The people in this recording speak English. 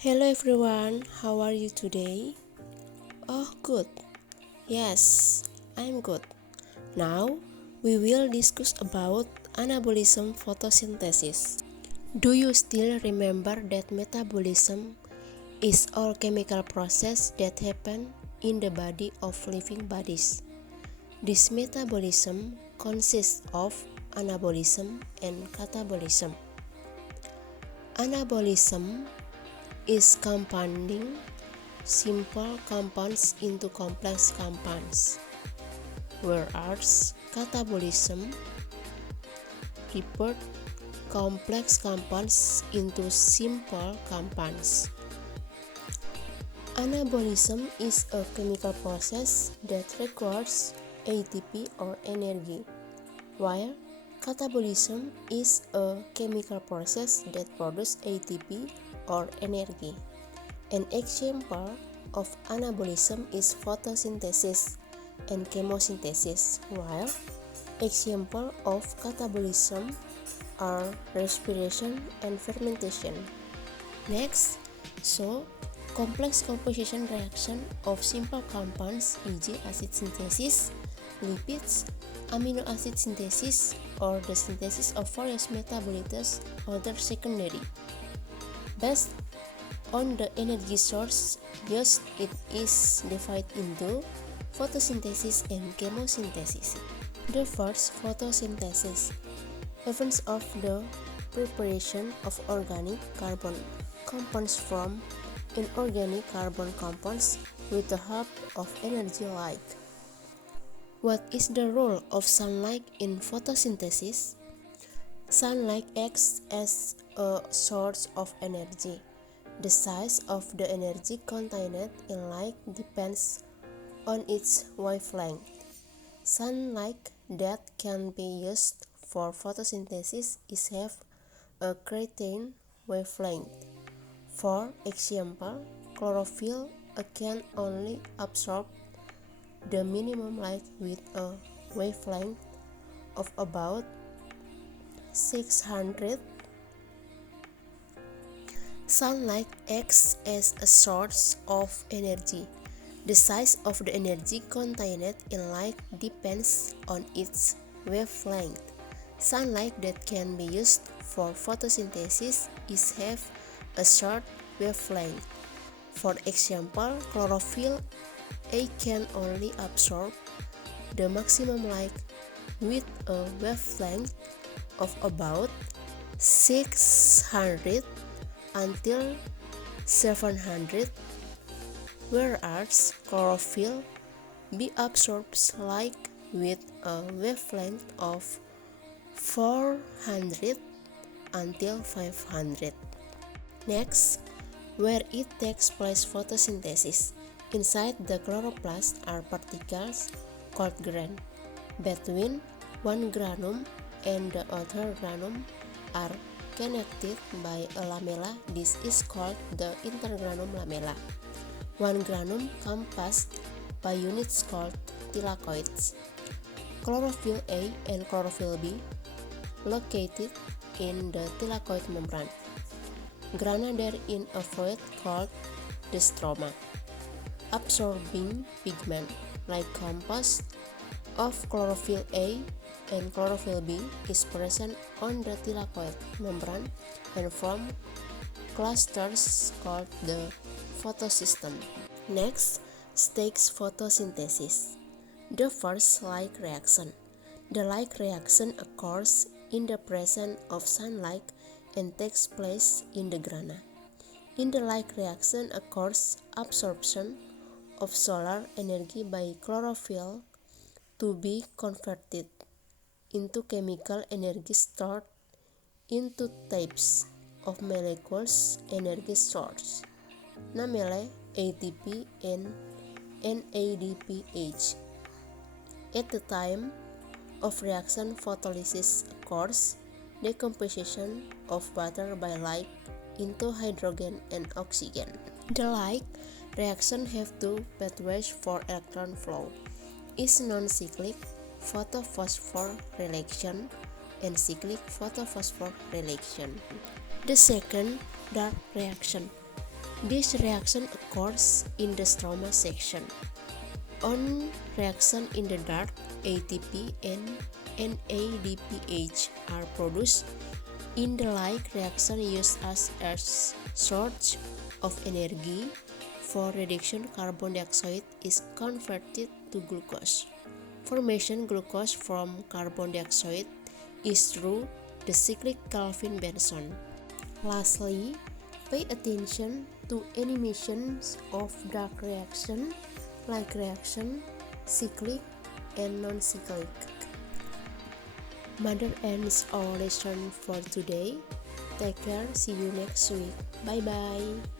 Hello everyone, how are you today? Oh, good. Yes, I'm good. Now, we will discuss about anabolism photosynthesis. Do you still remember that metabolism is all chemical process that happen in the body of living bodies? This metabolism consists of anabolism and catabolism. Anabolism is compounding simple compounds into complex compounds, whereas catabolism converts complex compounds into simple compounds. Anabolism is a chemical process that requires ATP or energy, while catabolism is a chemical process that produces ATP or energy. An example of anabolism is photosynthesis and chemosynthesis, while examples of catabolism are respiration and fermentation. Next, complex composition reaction of simple compounds, e.g. acid synthesis, lipids, amino acid synthesis, or the synthesis of various metabolites other secondary. Based on the energy source used, it is divided into photosynthesis and chemosynthesis. The first, photosynthesis, events of the preparation of organic carbon compounds from inorganic carbon compounds with the help of energy light. What is the role of sunlight in photosynthesis? Sunlight acts as a source of energy. The size of the energy contained in light depends on its wavelength. Sunlight that can be used for photosynthesis have a certain wavelength. For example, chlorophyll can only absorb the minimum light with a wavelength of about 600. Sunlight acts as a source of energy. The size of the energy contained in light depends on its wavelength. Sunlight that can be used for photosynthesis have a short wavelength. For example, chlorophyll can only absorb the maximum light with a wavelength of about 600 until 700, whereas chlorophyll absorbs light with a wavelength of 400 until 500. Next, where it takes place photosynthesis. Inside the chloroplast are particles called grain. Between one granum and the other granum are connected by a lamella. This is called the intergranum lamella. One granum compassed by units called thylakoids. Chlorophyll A and chlorophyll B located in the thylakoid membrane. Grana there in a fluid called the stroma. Absorbing pigment like compost of chlorophyll A and chlorophyll B is present on the thylakoid membrane and form clusters called the photosystem. Next, stage photosynthesis. The first light reaction. The light reaction occurs in the presence of sunlight and takes place in the grana. In the light reaction occurs absorption of solar energy by chlorophyll to be converted into chemical energy stored in two types of molecules energy source, namely ATP and NADPH. At the time of reaction, photolysis occurs, decomposition of water by light into hydrogen and oxygen. The light reaction have two pathways for electron flow, is non-cyclic photosphorylation and cyclic photophosphorylation. The second, dark reaction. This reaction occurs in the stroma section. On reaction in the dark, ATP and NADPH are produced. In the light, reaction used as a source of energy for reduction. Carbon dioxide is converted to glucose. Formation glucose from carbon dioxide is through the cyclic Calvin-Benson. Lastly, pay attention to animations of dark reaction, like reaction, cyclic, and non-cyclic. Mother ends our lesson for today. Take care, see you next week. Bye bye.